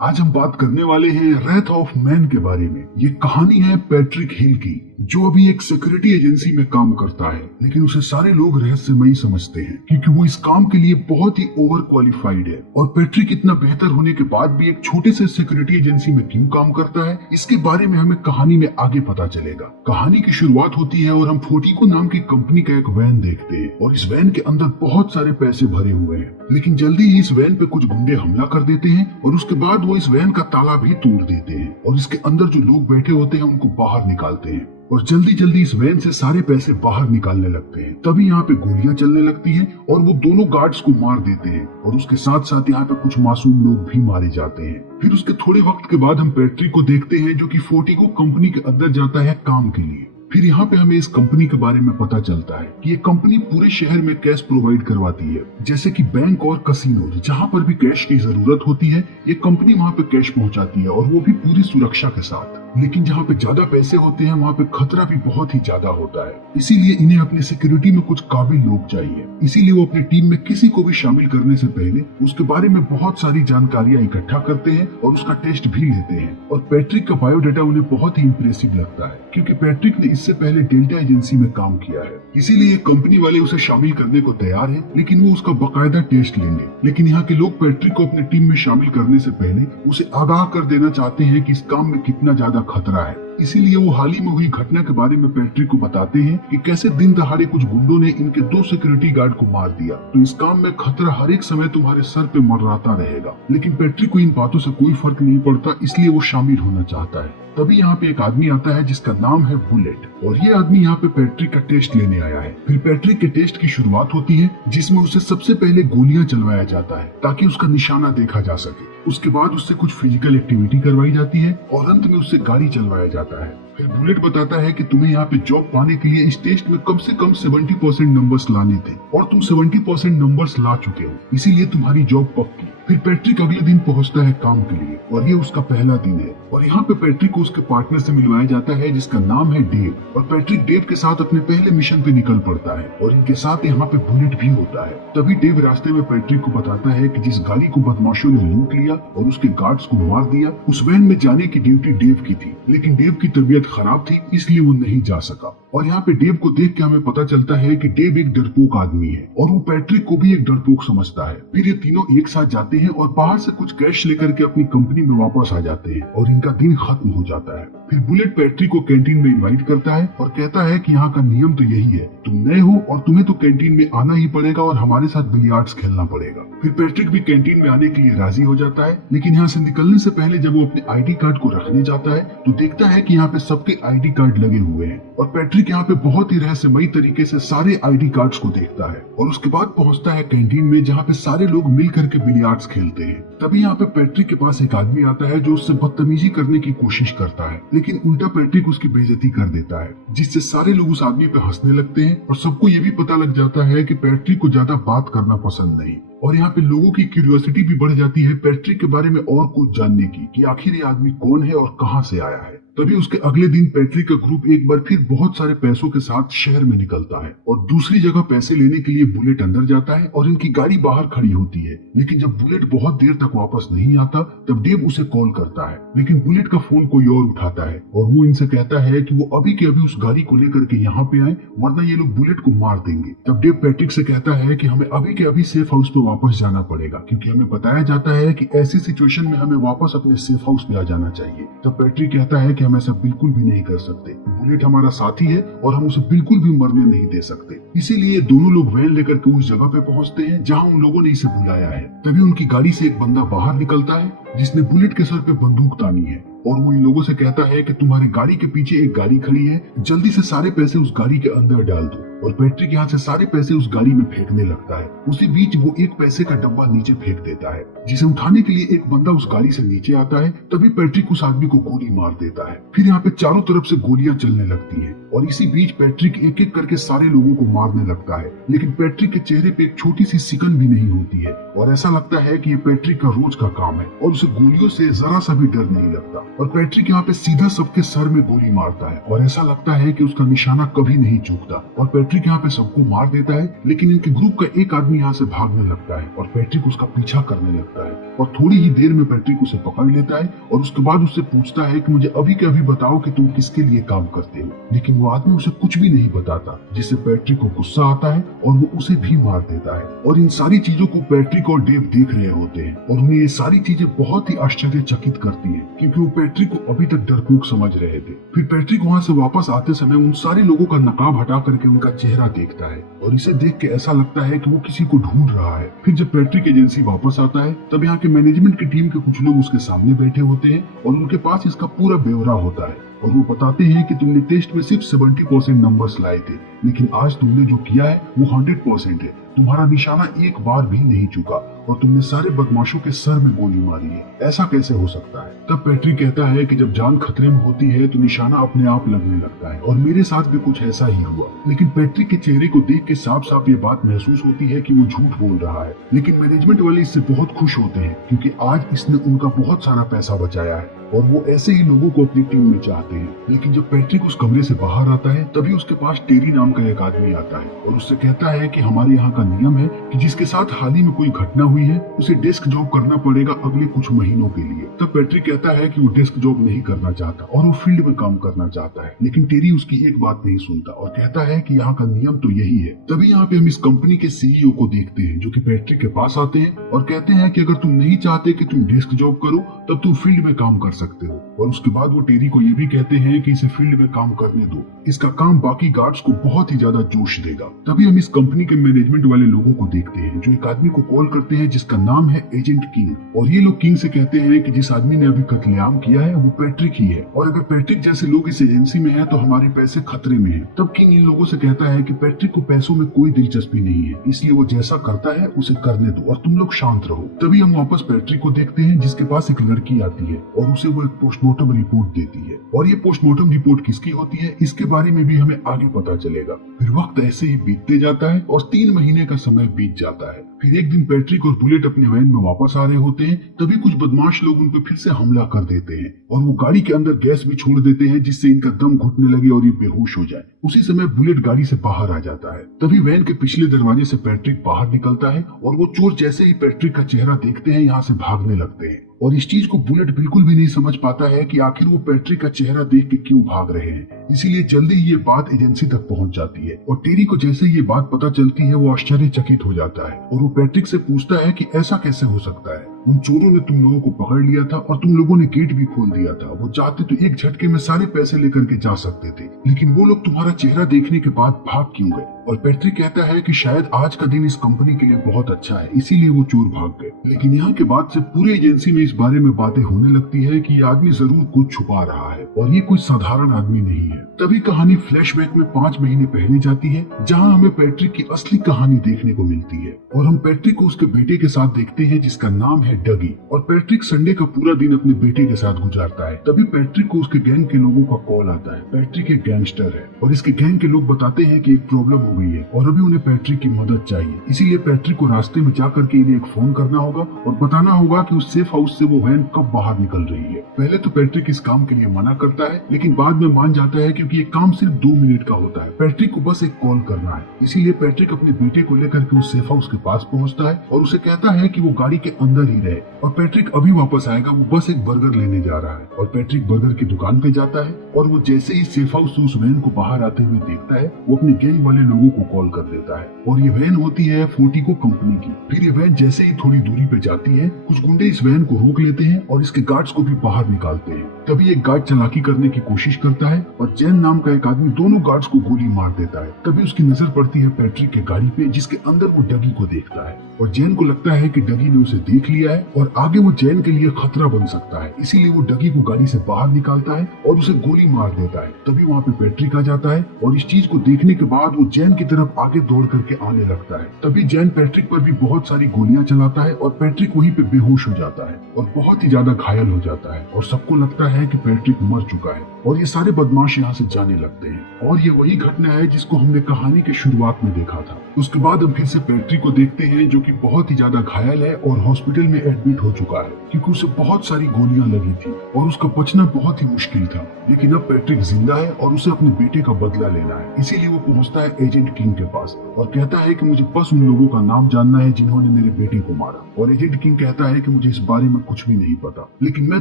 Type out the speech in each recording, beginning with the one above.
आज हम बात करने वाले हैं रेथ ऑफ मैन के बारे में। ये कहानी है पैट्रिक हिल की, जो अभी एक सिक्योरिटी एजेंसी में काम करता है, लेकिन उसे सारे लोग रहस्यमयी समझते हैं क्योंकि वो इस काम के लिए बहुत ही ओवर क्वालिफाइड है। और पैट्रिक इतना बेहतर होने के बाद भी एक छोटे से सिक्योरिटी एजेंसी में क्यों काम करता है, इसके बारे में हमें कहानी में आगे पता चलेगा। कहानी की शुरुआत होती है और हम फोर्टिको नाम की कंपनी का एक वैन देखते हैं और इस वैन के अंदर बहुत सारे पैसे भरे हुए हैं, लेकिन जल्दी ही इस वैन पे कुछ गुंडे हमला कर देते हैं और उसके बाद वो इस वैन का ताला भी तोड़ देते हैं और इसके अंदर जो लोग बैठे होते हैं उनको बाहर निकालते हैं और जल्दी जल्दी इस वैन से सारे पैसे बाहर निकालने लगते हैं। तभी यहाँ पे गोलियां चलने लगती हैं और वो दोनों गार्ड्स को मार देते हैं और उसके साथ साथ यहाँ पे कुछ मासूम लोग भी मारे जाते हैं। फिर उसके थोड़े वक्त के बाद हम पैट्रिक को देखते हैं जो कि फोर्टिको कंपनी के अंदर जाता है काम के लिए। फिर यहाँ पे हमें इस कंपनी के बारे में पता चलता है कि ये कंपनी पूरे शहर में कैश प्रोवाइड करवाती है, जैसे कि बैंक और कसिनो। जहाँ पर भी कैश की जरूरत होती है ये कंपनी वहाँ पे कैश पहुँचाती है और वो भी पूरी सुरक्षा के साथ। लेकिन जहाँ पे ज्यादा पैसे होते हैं वहाँ पे खतरा भी बहुत ही ज्यादा होता है, इसीलिए इन्हें अपनी सिक्योरिटी में कुछ काबिल लोग चाहिए। इसीलिए वो अपनी टीम में किसी को भी शामिल करने से पहले उसके बारे में बहुत सारी जानकारियां इकट्ठा करते हैं और उसका टेस्ट भी लेते हैं। और पैट्रिक का बायोडाटा उन्हें बहुत ही इम्प्रेसिव लगता है क्योंकि पैट्रिक ने इससे पहले डेल्टा एजेंसी में काम किया है, इसीलिए कंपनी वाले उसे शामिल करने को तैयार है, लेकिन वो उसका बाकायदा टेस्ट लेंगे। लेकिन यहाँ के लोग पैट्रिक को अपनी टीम में शामिल करने से पहले उसे आगाह कर देना चाहते हैं कि इस काम में कितना ज्यादा खतरा है। इसीलिए वो हाल ही में हुई घटना के बारे में पैट्रिक को बताते हैं कि कैसे दिन दहाड़े कुछ गुंडों ने इनके 2 सिक्योरिटी गार्ड को मार दिया, तो इस काम में खतरा हर एक समय तुम्हारे सर पे मंडराता रहेगा। लेकिन पैट्रिक को इन बातों से कोई फर्क नहीं पड़ता, इसलिए वो शामिल होना चाहता है। तभी यहाँ पे एक आदमी आता है जिसका नाम है बुलेट और ये आदमी यहाँ पे पैट्रिक का टेस्ट लेने आया है। फिर पैट्रिक के टेस्ट की शुरुआत होती है जिसमें उसे सबसे पहले गोलियां चलवाया जाता है ताकि उसका निशाना देखा जा सके। उसके बाद उससे कुछ फिजिकल एक्टिविटी करवाई जाती है और अंत में उससे गाड़ी चलवाया जाता है। फिर बुलेट बताता है कि तुम्हें यहाँ पे जॉब पाने के लिए इस टेस्ट में कम से कम 70% नंबर्स लाने थे और तुम 70% नंबर्स ला चुके हो, इसीलिए तुम्हारी जॉब पक्की। फिर पैट्रिक अगले दिन पहुंचता है काम के लिए और ये उसका पहला दिन है और यहाँ पे पैट्रिक को उसके पार्टनर से मिलवाया जाता है जिसका नाम है डेव। और पैट्रिक डेव के साथ अपने पहले मिशन पे निकल पड़ता है और इनके साथ यहाँ पे बुलेट भी होता है। तभी डेव रास्ते में पैट्रिक को बताता है कि जिस गाड़ी को बदमाशों ने लूट लिया और उसके गार्ड्स को मार दिया, उस वैन में जाने की ड्यूटी डेव की थी, लेकिन डेव की तबीयत खराब थी इसलिए वो नहीं जा सका। और यहाँ पे डेव को देख के हमें पता चलता है कि डेव एक डरपोक आदमी है और वो पैट्रिक को भी एक डरपोक समझता है। फिर ये तीनों एक साथ जाते हैं और बाहर से कुछ कैश लेकर के अपनी कंपनी में वापस आ जाते हैं और इनका दिन खत्म हो जाता है। फिर बुलेट पैट्रिक को कैंटीन में इनवाइट करता है और कहता है कि यहाँ का नियम तो यही है, तुम नए हो और तुम्हें तो कैंटीन में आना ही पड़ेगा और हमारे साथ बिलियर्ड्स खेलना पड़ेगा। फिर पैट्रिक भी कैंटीन में आने के लिए राजी हो जाता है, लेकिन यहाँ से निकलने से पहले जब वो अपने आईडी कार्ड को रखने जाता है तो देखता है कि यहाँ पे सबके आईडी कार्ड लगे हुए हैं और पैट्रिक यहाँ पे बहुत ही रहस्यमयी तरीके से सारे आईडी कार्ड्स को देखता है और उसके बाद पहुंचता है कैंटीन में जहाँ पे सारे लोग मिल करके बिलियर्ड्स खेलते हैं। तभी यहाँ पे पैट्रिक के पास एक आदमी आता है जो उससे बदतमीजी करने की कोशिश करता है, लेकिन उल्टा पैट्रिक उसकी बेइज्जती कर देता है, जिससे सारे लोग उस आदमी पे हंसने लगते हैं और सबको ये भी पता लग जाता है कि पैट्रिक को ज्यादा बात करना पसंद नहीं। और यहाँ पे लोगों की क्यूरियोसिटी भी बढ़ जाती है पैट्रिक के बारे में और कुछ जानने की कि आखिर ये आदमी कौन है और कहाँ से आया है। तभी उसके अगले दिन पैट्रिक का ग्रुप एक बार फिर बहुत सारे पैसों के साथ शहर में निकलता है और दूसरी जगह पैसे लेने के लिए बुलेट अंदर जाता है और इनकी गाड़ी बाहर खड़ी होती है। लेकिन जब बुलेट बहुत देर तक वापस नहीं आता तब डेव उसे कॉल करता है, लेकिन बुलेट का फोन कोई और उठाता है और वो इनसे कहता है कि वो अभी के अभी उस गाड़ी को लेकर के यहाँ पे आए वरना ये लोग बुलेट को मार देंगे। तब डेव पैट्रिक से कहता है कि हमें अभी के अभी सेफ हाउस पे वापस जाना पड़ेगा क्योंकि हमें बताया जाता है कि ऐसी सिचुएशन में हमें वापस अपने सेफ हाउस पे आ जाना चाहिए। तब पैट्रिक कहता है कि हम ऐसा बिल्कुल भी नहीं कर सकते, बुलेट हमारा साथी है और हम उसे बिल्कुल भी मरने नहीं दे सकते। इसीलिए दोनों लोग वैन लेकर के उस जगह पे पहुंचते हैं जहां उन लोगों ने इसे बुलाया है। तभी उनकी गाड़ी से एक बंदा बाहर निकलता है जिसने बुलेट के सर पे बंदूक तानी है और वो इन लोगों से कहता है कि तुम्हारे गाड़ी के पीछे एक गाड़ी खड़ी है, जल्दी से सारे पैसे उस गाड़ी के अंदर डाल दो। और पैट्रिक यहाँ से सारे पैसे उस गाड़ी में फेंकने लगता है। उसी बीच वो एक पैसे का डब्बा नीचे फेंक देता है जिसे उठाने के लिए एक बंदा उस गाड़ी से नीचे आता है। तभी पैट्रिक उस आदमी को गोली मार देता है। फिर यहाँ पे चारों तरफ से गोलियां चलने लगती हैं और इसी बीच पैट्रिक एक एक करके सारे लोगों को मारने लगता है, लेकिन पैट्रिक के चेहरे पे एक छोटी सी सिकन भी नहीं होती है और ऐसा लगता है कि ये पैट्रिक का रोज का काम है और उसे गोलियों से जरा सा भी डर नहीं लगता। और पैट्रिक यहाँ पे सीधा सबके सर में गोली मारता है और ऐसा लगता है कि उसका निशाना कभी नहीं चूकता और पैट्रिक यहाँ पे सबको मार देता है। लेकिन इनके ग्रुप का एक आदमी यहाँ से भागने लगता है और पैट्रिक उसका पीछा करने लगता है और थोड़ी ही देर में पैट्रिक उसे पकड़ लेता है और उसके बाद उससे पूछता है कि मुझे अभी के अभी बताओ कि तुम किसके लिए काम करते हो। लेकिन वो आदमी उसे कुछ भी नहीं बताता, जिससे पैट्रिक को गुस्सा आता है और वो उसे भी मार देता है। और इन सारी चीजों को पैट्रिक और डेव देख रहे होते हैं और उन्हें ये सारी चीजें बहुत ही आश्चर्यचकित करती हैं, क्योंकि वो पैट्रिक को अभी तक डरपोक समझ रहे थे। फिर पैट्रिक वहाँ से वापस आते समय उन सारे लोगों का नकाब हटा करके उनका चेहरा देखता है और इसे देख के ऐसा लगता है कि वो किसी को ढूंढ रहा है। फिर जब पैट्रिक एजेंसी वापस आता है तब यहाँ के मैनेजमेंट की टीम के कुछ लोग उसके सामने बैठे होते हैं और उनके पास इसका पूरा ब्यौरा होता है और वो बताते हैं कि तुमने टेस्ट में सिर्फ 70% नंबर्स लाए थे, लेकिन आज तुमने जो किया है वो 100% है। तुम्हारा निशाना एक बार भी नहीं चुका और तुमने सारे बदमाशों के सर में गोली मारी है। ऐसा कैसे हो सकता है? तब पैट्रिक कहता है कि जब जान खतरे में होती है तो निशाना अपने आप लगने लगता है और मेरे साथ भी कुछ ऐसा ही हुआ। लेकिन पैट्रिक के चेहरे को देख के साफ साफ ये बात महसूस होती है कि वो झूठ बोल रहा है। लेकिन मैनेजमेंट वाले इससे बहुत खुश होते हैं क्योंकि आज इसने उनका बहुत सारा पैसा बचाया है और वो ऐसे ही लोगों को अपनी टीम में चाहते हैं। लेकिन जब पैट्रिक उस कमरे से बाहर आता है तभी उसके पास टेरी नाम का एक आदमी आता है और उससे कहता है कि हमारे यहाँ का नियम है कि जिसके साथ हाल ही में कोई घटना हुई है उसे डेस्क जॉब करना पड़ेगा अगले कुछ महीनों के लिए। तब पैट्रिक कहता है कि वो डेस्क जॉब नहीं करना चाहता और वो फील्ड में काम करना चाहता है। लेकिन टेरी उसकी एक बात नहीं सुनता और कहता है कि यहाँ का नियम तो यही है। तभी यहाँ पे हम इस कंपनी के सीईओ को देखते हैं जो कि पैट्रिक के पास आते हैं और कहते हैं कि अगर तुम नहीं चाहते कि तुम डेस्क जॉब करो तब तुम फील्ड में काम कर सकते हो। और उसके बाद वो टेरी को ये भी कहते हैं कि इसे फील्ड में काम करने दो, इसका काम बाकी गार्ड्स को बहुत ही ज्यादा जोश देगा। तभी हम इस कंपनी के मैनेजमेंट वाले लोगों को देखते हैं जो एक आदमी को कॉल करते हैं जिसका नाम है एजेंट किंग। और ये लोग किंग से कहते हैं कि जिस आदमी ने अभी कत्लेआम किया है वो पैट्रिक ही है और अगर पैट्रिक जैसे लोग इस एजेंसी में हैं तो हमारे पैसे खतरे में हैं। तब किंग इन लोगों से कहता है कि पैट्रिक को पैसों में कोई दिलचस्पी नहीं है, इसलिए वो जैसा करता है उसे करने दो और तुम लोग शांत रहो। तभी हम वापस पैट्रिक को देखते हैं जिसके पास एक लड़की आती है और उसे वो एक पोस्टमार्टम रिपोर्ट देती है और ये पोस्टमार्टम रिपोर्ट किसकी होती है इसके बारे में भी हमें आगे पता चलेगा। फिर वक्त ऐसे ही बीतते जाता है और 3 महीने का समय बीत जाता है। फिर एक दिन पैट्रिक और बुलेट अपने वैन में वापस आ रहे होते हैं तभी कुछ बदमाश लोग उन पर फिर से हमला कर देते हैं और वो गाड़ी के अंदर गैस भी छोड़ देते हैं जिससे इनका दम घुटने लगे और ये बेहोश हो जाए। उसी समय बुलेट गाड़ी से बाहर आ जाता है। तभी वैन के पिछले दरवाजे से पैट्रिक बाहर निकलता है और वो चोर जैसे ही पैट्रिक का चेहरा देखते हैं यहाँ से भागने लगते हैं और इस चीज को बुलेट बिल्कुल भी नहीं समझ पाता है कि आखिर वो पैट्रिक का चेहरा देख के क्यों भाग रहे हैं। इसीलिए जल्दी ही ये बात एजेंसी तक पहुंच जाती है और टेरी को जैसे ये बात पता चलती है वो आश्चर्यचकित हो जाता है और वो पैट्रिक से पूछता है कि ऐसा कैसे हो सकता है, उन चोरों ने तुम लोगों को पकड़ लिया था और तुम लोगों ने गेट भी खोल दिया था। वो चाहते तो एक झटके में सारे पैसे लेकर के जा सकते थे, लेकिन वो लोग तुम्हारा चेहरा देखने के बाद भाग क्यों गए? और पैट्रिक कहता है कि शायद आज का दिन इस कंपनी के लिए बहुत अच्छा है इसीलिए वो चोर भाग गए। लेकिन यहाँ के बाद से पूरे एजेंसी में इस बारे में बातें होने लगती है कि ये आदमी जरूर कुछ छुपा रहा है और ये कोई साधारण आदमी नहीं है। तभी कहानी फ्लैशबैक में 5 महीने पहले जाती है जहाँ हमें पैट्रिक की असली कहानी देखने को मिलती है और हम पैट्रिक को उसके बेटे के साथ देखते हैं जिसका नाम है डगी। और पैट्रिक संडे का पूरा दिन अपने बेटे के साथ गुजारता है। तभी पैट्रिक को उसके गैंग के लोगों का कॉल आता है। पैट्रिक एक गैंगस्टर है और इसके गैंग के लोग बताते हैं कि एक प्रॉब्लम हो गई है और अभी उन्हें पैट्रिक की मदद चाहिए। इसीलिए पैट्रिक को रास्ते में जाकर के इन्हें एक फोन करना होगा और बताना होगा कि उस सेफ हाउस से वो वैन कब बाहर निकल रही है। पहले तो पैट्रिक इस काम के लिए मना करता है लेकिन बाद में मान जाता है क्योंकि ये काम सिर्फ 2 मिनट का होता है। पैट्रिक को बस एक कॉल करना है। इसीलिए पैट्रिक अपने बेटे को लेकर के उस सेफ हाउस के पास पहुंचता है और उसे कहता है कि वो गाड़ी के अंदर ही रहे और पैट्रिक अभी वापस आएगा। वो बस एक बर्गर लेने जा रहा है और पैट्रिक बर्गर की दुकान पे जाता है और वो जैसे ही सेफ हाउस से उस वैन को बाहर आते हुए देखता है वो अपने गैंग वाले लोगों को कॉल कर देता है और ये वैन होती है फोर्टिको कंपनी की। फिर ये वैन जैसे ही थोड़ी दूरी पे जाती है कुछ गुंडे इस वैन को रोक लेते हैं और इसके गार्ड्स को भी बाहर निकालते हैं। तभी एक गार्ड चालाकी करने की कोशिश करता है और जैन नाम का एक आदमी दोनों गार्ड्स को गोली मार देता है। तभी उसकी नजर पड़ती है पैट्रिक के गाड़ी पे जिसके अंदर वो डगी को देखता है और जैन को लगता है कि डगी ने उसे देख लिया है और आगे वो जैन के लिए खतरा बन सकता है। इसीलिए वो डगी को गाड़ी से बाहर निकालता है और उसे गोली मार देता है। तभी वहाँ पे पैट्रिक आ जाता है और इस चीज को देखने के बाद वो जैन की तरफ आगे दौड़ करके आने लगता है। तभी जैन पैट्रिक पर भी बहुत सारी गोलियां चलाता है और पैट्रिक वहीं पे बेहोश हो जाता है और बहुत ही ज्यादा घायल हो जाता है और सबको लगता है कि पैट्रिक मर चुका है और ये सारे बदमाश यहाँ से जाने लगते हैं। और ये वही घटना है जिसको हमने कहानी के शुरुआत में देखा था। उसके बाद हम फिर से पैट्रिक को देखते हैं जो कि बहुत ही ज्यादा घायल है और हॉस्पिटल में एडमिट हो चुका है क्योंकि उसे बहुत सारी गोलियां लगी थी और उसका बचना बहुत ही मुश्किल था। लेकिन अब पैट्रिक जिंदा है और उसे अपने बेटे का बदला लेना है। इसीलिए वो पहुंचता है एजेंट किंग के पास और कहता है कि मुझे बस उन लोगों का नाम जानना है जिन्होंने मेरे बेटे को मारा। और एजेंट किंग कहता है कि मुझे इस बारे में कुछ भी नहीं पता, लेकिन मैं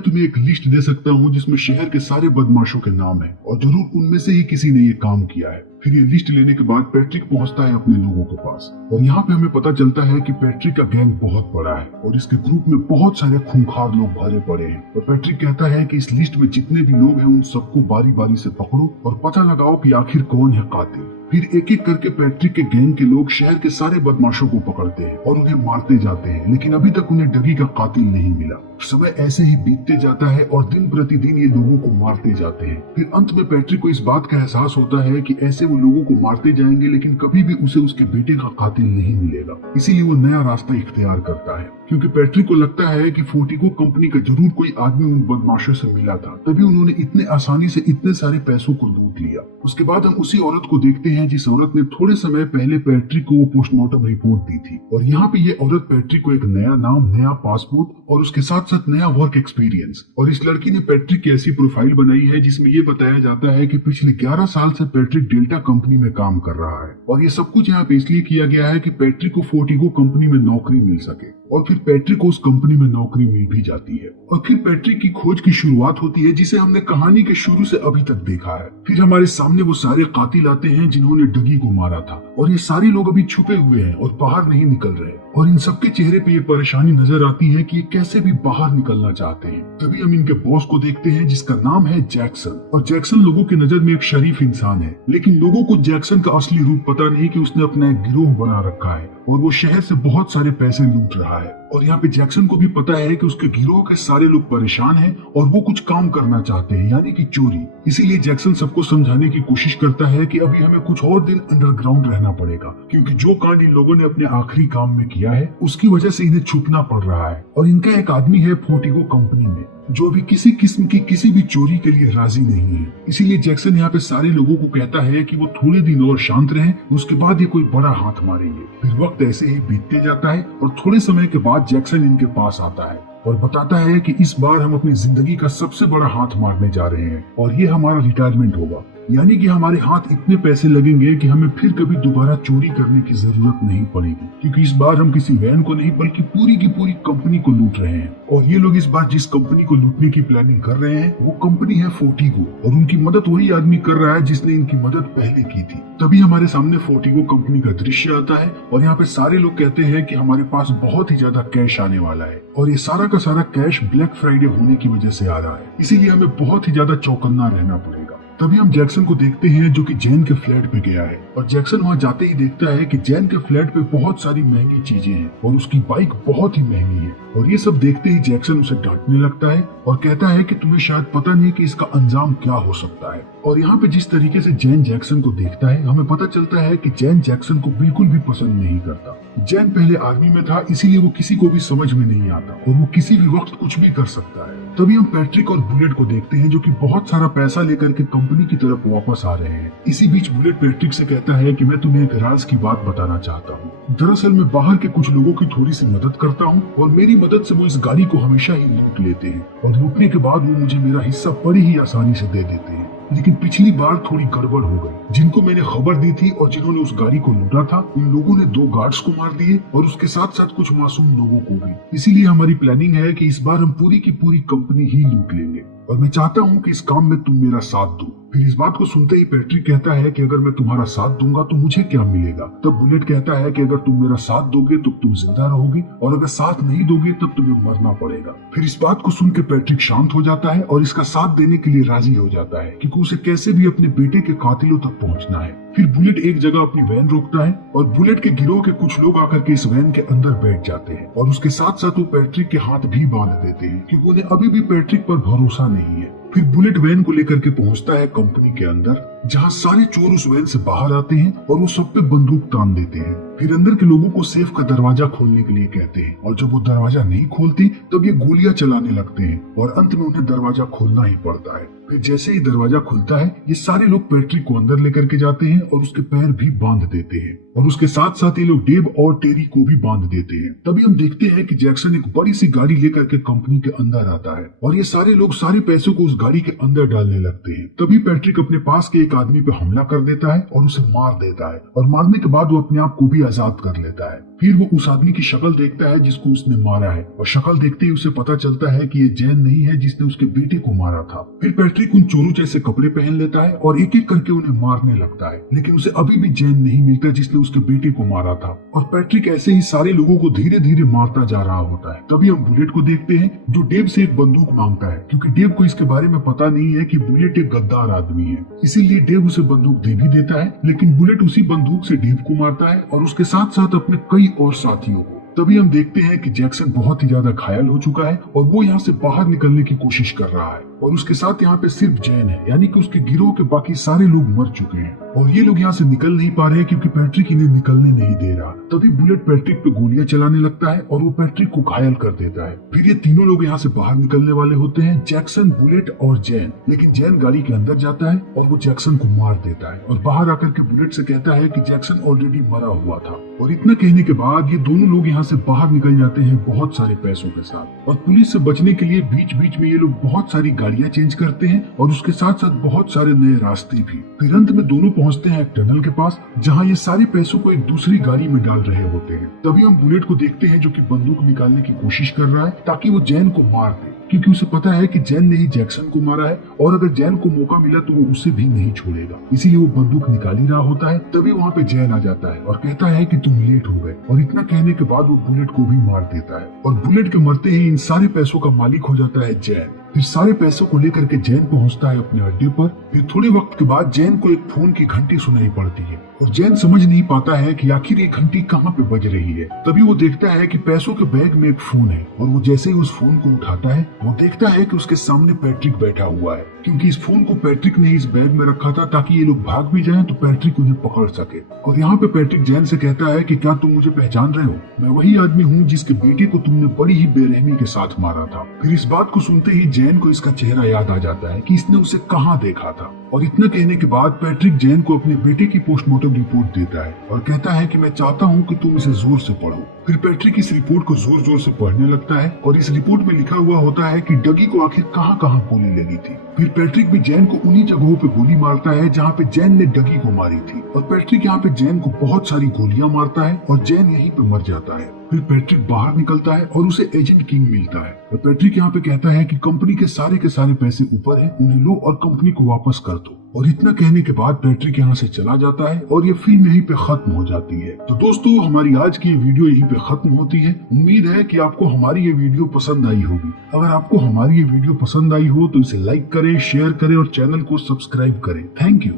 तुम्हें एक लिस्ट दे सकता हूँ जिसमें शहर के सारे बदमाशों के नाम है और जरूर उनमें से ही किसी ने ये काम किया है। फिर ये लिस्ट लेने के बाद पैट्रिक पहुंचता है अपने लोगों के पास और यहाँ पे हमें पता चलता है कि पैट्रिक का गैंग बहुत बड़ा है और इसके ग्रुप में बहुत सारे खूंखार लोग भरे पड़े हैं। और पैट्रिक कहता है कि इस लिस्ट में जितने भी लोग हैं उन सबको बारी बारी से पकड़ो और पता लगाओ कि आखिर कौन है कातिल। फिर एक एक करके पैट्रिक के गैंग के लोग शहर के सारे बदमाशों को पकड़ते हैं और उन्हें मारते जाते हैं, लेकिन अभी तक उन्हें डगी का कातिल नहीं मिला। समय ऐसे ही बीतते जाता है और दिन प्रतिदिन ये लोगों को मारते जाते हैं। फिर अंत में पैट्रिक को इस बात का एहसास होता है कि ऐसे वो लोगों को मारते जाएंगे लेकिन कभी भी उसे उसके बेटे का कातिल नहीं मिलेगा। इसीलिए वो नया रास्ता इख्तियार करता है, क्योंकि पैट्रिक को लगता है कि फोर्टिगो कंपनी का जरूर कोई आदमी उन बदमाशों से मिला था, तभी उन्होंने इतने आसानी से इतने सारे पैसों को लूट लिया। उसके बाद हम उसी औरत को देखते हैं जिस औरत ने थोड़े समय पहले पैट्रिक को वो पोस्टमार्टम रिपोर्ट दी थी। और यहाँ पे ये औरत पैट्रिक को एक नया नाम, नया पासपोर्ट और उसके साथ साथ नया वर्क एक्सपीरियंस, और इस लड़की ने पैट्रिक की ऐसी प्रोफाइल बनाई है जिसमें ये बताया जाता है कि पिछले 11 साल से पैट्रिक डेल्टा कंपनी में काम कर रहा है। और ये सब कुछ यहाँ पे इसलिए किया गया है कि पैट्रिक को फोर्टिगो कंपनी में नौकरी मिल सके। और फिर पैट्रिक को उस कंपनी में नौकरी मिल भी जाती है और फिर पैट्रिक की खोज की शुरुआत होती है जिसे हमने कहानी के शुरू से अभी तक देखा है। फिर हमारे सामने वो सारे कातिल आते हैं जिन्होंने डगी को मारा था और ये सारे लोग अभी छुपे हुए हैं और बाहर नहीं निकल रहे और इन सबके चेहरे पे ये परेशानी नजर आती है कि ये कैसे भी बाहर निकलना चाहते हैं। तभी हम इनके बॉस को देखते हैं जिसका नाम है जैक्सन। और जैक्सन लोगों की नजर में एक शरीफ इंसान है, लेकिन लोगों को जैक्सन का असली रूप पता नहीं कि उसने अपना एक गिरोह बना रखा है और वो शहर से बहुत सारे पैसे लूट रहा है। और यहाँ पे जैक्सन को भी पता है कि उसके गिरोह के सारे लोग परेशान हैं और वो कुछ काम करना चाहते हैं, यानी कि चोरी। इसीलिए जैक्सन सबको समझाने की कोशिश करता है कि अभी हमें कुछ और दिन अंडरग्राउंड रहना पड़ेगा, क्योंकि जो कांड इन लोगों ने अपने आखिरी काम में किया है उसकी वजह से इन्हें छुपना पड़ रहा है। और इनका एक आदमी है फोर्टिगो कंपनी में जो अभी किसी किस्म की किसी भी चोरी के लिए राजी नहीं है। इसीलिए जैक्सन यहाँ पे सारे लोगों को कहता है कि वो थोड़े दिन और शांत रहें, उसके बाद ये कोई बड़ा हाथ मारेंगे। फिर वक्त ऐसे ही बीतते जाता है और थोड़े समय के बाद जैक्सन इनके पास आता है और बताता है कि इस बार हम अपनी जिंदगी का सबसे बड़ा हाथ मारने जा रहे हैं और ये हमारा रिटायरमेंट होगा, यानी कि हमारे हाथ इतने पैसे लगेंगे कि हमें फिर कभी दोबारा चोरी करने की जरूरत नहीं पड़ेगी, क्योंकि इस बार हम किसी वैन को नहीं बल्कि पूरी की पूरी कंपनी को लूट रहे हैं। और ये लोग इस बार जिस कंपनी को लूटने की प्लानिंग कर रहे हैं वो कंपनी है फोर्टिगो और उनकी मदद वही आदमी कर रहा है जिसने इनकी मदद पहले की थी। तभी हमारे सामने फोर्टिगो कंपनी का दृश्य आता है और यहाँ पे सारे लोग कहते हैं कि हमारे पास बहुत ही ज्यादा कैश आने वाला है और ये सारा का सारा कैश ब्लैक फ्राइडे होने की वजह से आ रहा है, इसीलिए हमें बहुत ही ज्यादा चौकन्ना रहना पड़ेगा। तभी हम जैक्सन को देखते हैं जो कि जैन के फ्लैट पे गया है और जैक्सन वहाँ जाते ही देखता है कि जैन के फ्लैट पे बहुत सारी महंगी चीजें हैं और उसकी बाइक बहुत ही महंगी है। और ये सब देखते ही जैक्सन उसे डांटने लगता है और कहता है कि तुम्हें शायद पता नहीं कि इसका अंजाम क्या हो सकता है। और यहाँ पे जिस तरीके से जैन जैक्सन को देखता है हमें पता चलता है कि जैन जैक्सन को बिल्कुल भी पसंद नहीं करता। जैन पहले आर्मी में था, इसीलिए वो किसी को भी समझ में नहीं आता और वो किसी भी वक्त कुछ भी कर सकता है। तभी हम पैट्रिक और बुलेट को देखते हैं जो कि बहुत सारा पैसा लेकर के कंपनी की तरफ वापस आ रहे हैं। इसी बीच बुलेट पैट्रिक से कहता है कि मैं तुम्हें एक राज की बात बताना चाहता हूँ। दरअसल मैं बाहर के कुछ लोगों की थोड़ी सी मदद करता हूँ और मेरी मदद से वो इस गाड़ी को हमेशा ही लूट लेते हैं और लूटने के बाद वो मुझे मेरा हिस्सा बड़ी ही आसानी से दे देते हैं। लेकिन पिछली बार थोड़ी गड़बड़ हो गई। जिनको मैंने खबर दी थी और जिन्होंने उस गाड़ी को लूटा था उन लोगों ने 2 गार्ड्स को मार दिए और उसके साथ साथ कुछ मासूम लोगों को भी। इसीलिए हमारी प्लानिंग है कि इस बार हम पूरी की पूरी कंपनी ही लूट लेंगे और मैं चाहता हूँ कि इस काम में तुम मेरा साथ दो। फिर इस बात को सुनते ही पैट्रिक कहता है कि अगर मैं तुम्हारा साथ दूंगा तो मुझे क्या मिलेगा। तब बुलेट कहता है कि अगर तुम मेरा साथ दोगे तो तुम जिंदा रहोगी और अगर साथ नहीं दोगे तब तुम्हें मरना पड़ेगा। फिर इस बात को सुन के पैट्रिक शांत हो जाता है और इसका साथ देने के लिए राजी हो जाता है क्योंकि उसे कैसे भी अपने बेटे के कातिलों तक पहुंचना है। फिर बुलेट एक जगह अपनी वैन रोकता है और बुलेट के गिरोह के कुछ लोग आकर के इस वैन के अंदर बैठ जाते हैं और उसके साथ साथ वो पैट्रिक के हाथ भी बांध देते हैं क्योंकि उन्हें अभी भी पैट्रिक पर भरोसा नहीं है। फिर बुलेट वैन को लेकर के पहुंचता है कंपनी के अंदर, जहां सारे चोर उस वैन से बाहर आते हैं और वो सब पे बंदूक तान देते हैं। फिर अंदर के लोगों को सेफ का दरवाजा खोलने के लिए कहते हैं और जब वो दरवाजा नहीं खोलते तब ये गोलियां चलाने लगते हैं और अंत में उन्हें दरवाजा खोलना ही पड़ता है। फिर जैसे ही दरवाजा खुलता है ये सारे लोग पैट्रिक को अंदर लेकर के जाते हैं और उसके पैर भी बांध देते हैं और उसके साथ साथ ये लोग डेव और टेरी को भी बांध देते हैं। तभी हम देखते हैं कि जैक्सन एक बड़ी सी गाड़ी लेकर के कंपनी के अंदर आता है और ये सारे लोग सारे पैसों को उस गाड़ी के अंदर डालने लगते हैं। तभी पैट्रिक अपने पास के एक आदमी पे हमला कर देता है और उसे मार देता है और मारने के बाद वो अपने आप को भी आजाद कर लेता है। फिर वो उस आदमी की शक्ल देखता है जिसको उसने मारा है और शक्ल देखते ही उसे पता चलता है कि ये जैन नहीं है जिसने उसके बेटे को मारा था। फिर पैट्रिक उन चोरों जैसे कपड़े पहन लेता है और एक एक करके उन्हें मारने लगता है, लेकिन उसे अभी भी जैन नहीं मिलता जिसने उसके बेटे को मारा था और पैट्रिक ऐसे ही सारे लोगों को धीरे धीरे मारता जा रहा होता है। तभी हम बुलेट को देखते हैं जो डेव से एक बंदूक मांगता है क्योंकि डेव को इसके बारे में पता नहीं है कि बुलेट एक गद्दार आदमी है, इसीलिए डेव उसे बंदूक दे भी देता है, लेकिन बुलेट उसी बंदूक से डेव को मारता है और उसके साथ साथ अपने कई और साथियों को। तभी हम देखते हैं कि जैक्सन बहुत ही ज्यादा घायल हो चुका है और वो यहाँ से बाहर निकलने की कोशिश कर रहा है और उसके साथ यहाँ पे सिर्फ जैन है, यानी कि उसके गिरोह के बाकी सारे लोग मर चुके हैं और ये लोग यहाँ से निकल नहीं पा रहे क्योंकि पैट्रिक इन्हें निकलने नहीं दे रहा। तभी बुलेट पैट्रिक पे गोलियां चलाने लगता है और वो पैट्रिक को घायल कर देता है। फिर ये तीनों लोग यहाँ से बाहर निकलने वाले होते हैं, जैक्सन, बुलेट और जैन, लेकिन जैन गाड़ी के अंदर जाता है और वो जैक्सन को मार देता है और बाहर आकर के बुलेट से कहता है कि जैक्सन ऑलरेडी मरा हुआ था। और इतना कहने के बाद ये दोनों लोग यहाँ से बाहर निकल जाते हैं बहुत सारे पैसों के साथ और पुलिस से बचने के लिए बीच बीच में ये लोग बहुत सारी गाड़ियां चेंज करते हैं और उसके साथ साथ बहुत सारे नए रास्ते भी। फिर अंत में दोनों पहुंचते हैं एक टनल के पास जहां ये सारे पैसों को एक दूसरी गाड़ी में डाल रहे होते हैं। तभी हम बुलेट को देखते हैं जो कि बंदूक निकालने की कोशिश कर रहा है ताकि वो जैन को मार दे, क्योंकि उसे पता है कि जैन ने ही जैक्सन को मारा है और अगर जैन को मौका मिला तो वो उसे भी नहीं छोड़ेगा, इसीलिए वो बंदूक निकाल ही रहा होता है। तभी वहाँ पे जैन आ जाता है और कहता है कि तुम लेट हो गए और इतना कहने के बाद वो बुलेट को भी मार देता है और बुलेट के मरते ही इन सारे पैसों का मालिक हो जाता है जैन। फिर सारे पैसों को लेकर के जैन पहुंचता है अपने अड्डे पर। फिर थोड़े वक्त के बाद जैन को एक फोन की घंटी सुनाई पड़ती है और जैन समझ नहीं पाता है कि आखिर ये घंटी कहाँ पे बज रही है। तभी वो देखता है कि पैसों के बैग में एक फोन है और वो जैसे ही उस फोन को उठाता है वो देखता है कि उसके सामने पैट्रिक बैठा हुआ है, क्योंकि इस फोन को पैट्रिक ने इस बैग में रखा था ताकि ये लोग भाग भी जाएं तो पैट्रिक उन्हें पकड़ सके। और यहाँ पे पैट्रिक जैन से कहता है कि क्या तुम मुझे पहचान रहे हो, मैं वही आदमी हूँ जिसके बेटे को तुमने बड़ी ही बेरहमी के साथ मारा था। फिर इस बात को सुनते ही जैन को इसका चेहरा याद आ जाता है कि इसने उसे कहाँ देखा था और इतना कहने के बाद पैट्रिक जैन को अपने बेटे की पोस्टमार्टम रिपोर्ट देता है और कहता है कि मैं चाहता हूँ कि तुम इसे जोर से पढ़ो। फिर पैट्रिक इस रिपोर्ट को जोर जोर से पढ़ने लगता है और इस रिपोर्ट में लिखा हुआ होता है कि डगी को आखिर कहाँ कहाँ गोली लगी थी। फिर पैट्रिक भी जैन को उन्हीं जगहों पे गोली मारता है जहाँ पे जैन ने डगी को मारी थी और पैट्रिक यहाँ पे जैन को बहुत सारी गोलियां मारता है और जैन यहीं पे मर जाता है। फिर पैट्रिक बाहर निकलता है और उसे एजेंट किंग मिलता है और पैट्रिक यहाँ पे कहता है कि कंपनी के सारे पैसे ऊपर हैं, उन्हें लो और कंपनी को वापस कर दो। और इतना कहने के बाद पैट्रिक यहाँ से चला जाता है और ये फिल्म यहीं पे खत्म हो जाती है। तो दोस्तों हमारी आज की ये वीडियो यहीं पे खत्म होती है। उम्मीद है कि आपको हमारी ये वीडियो पसंद आई होगी। अगर आपको हमारी ये वीडियो पसंद आई हो तो इसे लाइक करें, शेयर करें और चैनल को सब्सक्राइब करें। Thank you.